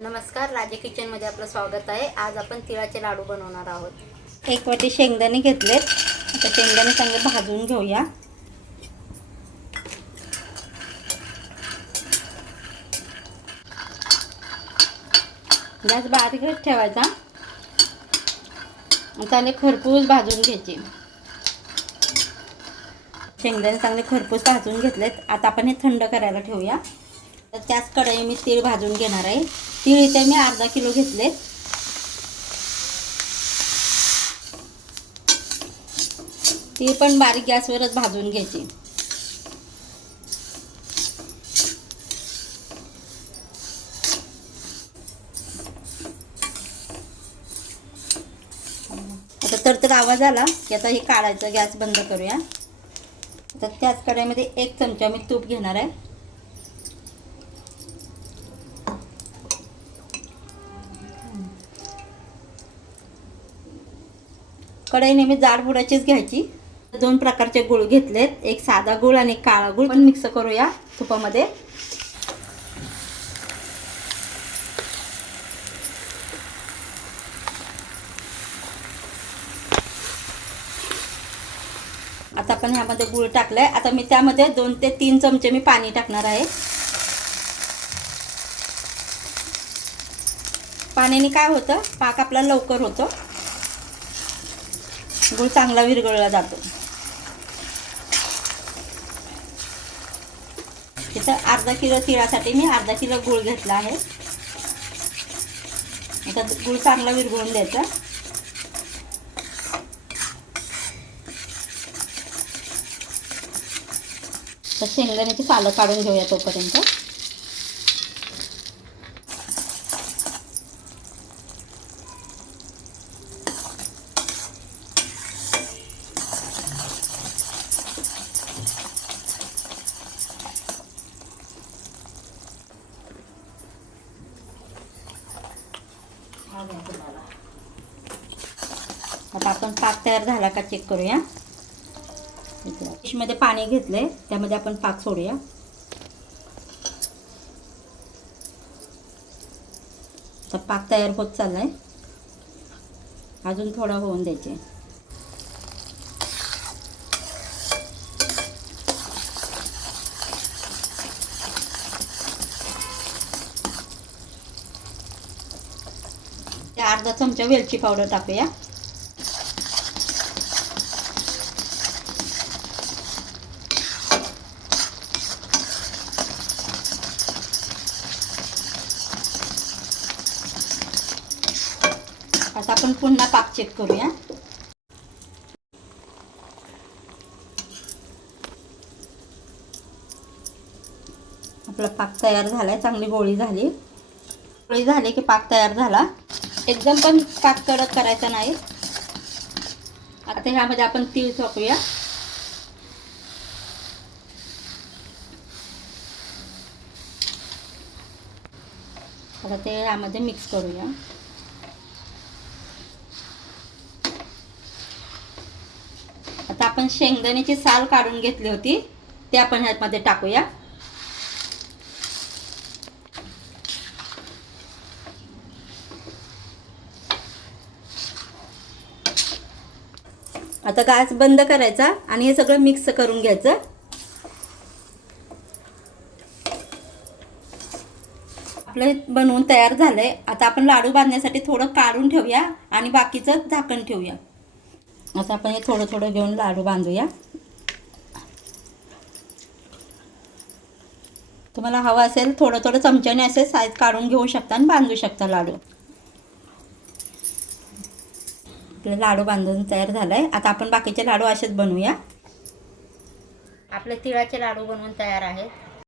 नमस्कार, राजे किचनमध्ये आपलं स्वागत आहे. आज आपण तिळाचे लाडू बनवणार आहोत. एक वाटी शेंगदाणे घेतलेत. आता शेंगदाणे चांगले भाजून घेऊया. गॅस बारीकच ठेवायचा. चांगले खरपूस भाजून घ्यायचे. शेंगदाणे चांगले खरपूस भाजून घेतलेत. आता आपण हे थंड करायला ठेवूया. तर त्याच कढई मी तीळ भाजून घेणार आहे. तीळ इथे मी अर्धा किलो घेतलेत. तीळ पण बारीक गॅसवरच भाजून घ्यायचे. आता तर आवाज आला की आता हे काढायचं. गॅस बंद करूया. आता त्याच कढईमध्ये 1 चमचा मी तूप घेणार आहे. कढई नेहमी जाड बुडाचीच घ्यायची. 2 प्रकारचे गूळ घेतलेत. एक साधा गूळ आणि एक काळा गूळ पण मिक्स करूया तुपामध्ये. आता आपण ह्यामध्ये गूळ टाकलाय. आता मी त्यामध्ये 2 ते 3 चमचे मी पाणी टाकणार आहे. पाण्याने काय होतं, पाक आपला लवकर होतो. गूळ चांगला विरघळला जातो. इथं अर्धा किलो तिळासाठी मी अर्धा किलो गूळ घेतला आहे. आता गूळ चांगला विरघळून द्यायचा. तर शेंगदाण्याची सालं काढून घेऊया तोपर्यंत. आता आपण पाक तयार झाला का चेक करूया. डिशमध्ये पाणी घेतले, त्यामध्ये आपण पाक सोडूया. आता पाक तयार होत चाललाय. अजून थोडा होऊन द्यायचे. अर्धा चमचा वेलची पावडर टाकूया. आता आपण पुन्हा पाक चेक करूया. आपला पाक तयार झालाय. चांगली गोळी झाली. गोळी झाली की पाक तयार झाला. एकदम पण पाक कडक करायचा नाही. आता ह्यामध्ये आपण तीळ टाकूया. आता ते ह्यामध्ये मिक्स करूया. आता आपण शेंगदाण्याची साल काढून घेतली होती, ते आपण ह्यामध्ये टाकूया. आता गॅस बंद करायचा आणि हे सगळं मिक्स करून घ्यायचं. आपलं हे बनवून तयार झालंय. आता आपण लाडू बांधण्यासाठी थोडं काढून ठेवूया आणि बाकीचं झाकण ठेवूया. असं आपण हे थोडं थोडं घेऊन लाडू बांधूया. तुम्हाला हवं असेल थोडं थोडं चमच्याने असे साईज काढून घेऊ शकता आणि बांधू शकता लाडू. आपले लाडू बांधून तयार झालाय. आता आपण बाकीचे लाडू असेच बनवूया. आपले तिळाचे लाडू बनवून तयार आहेत.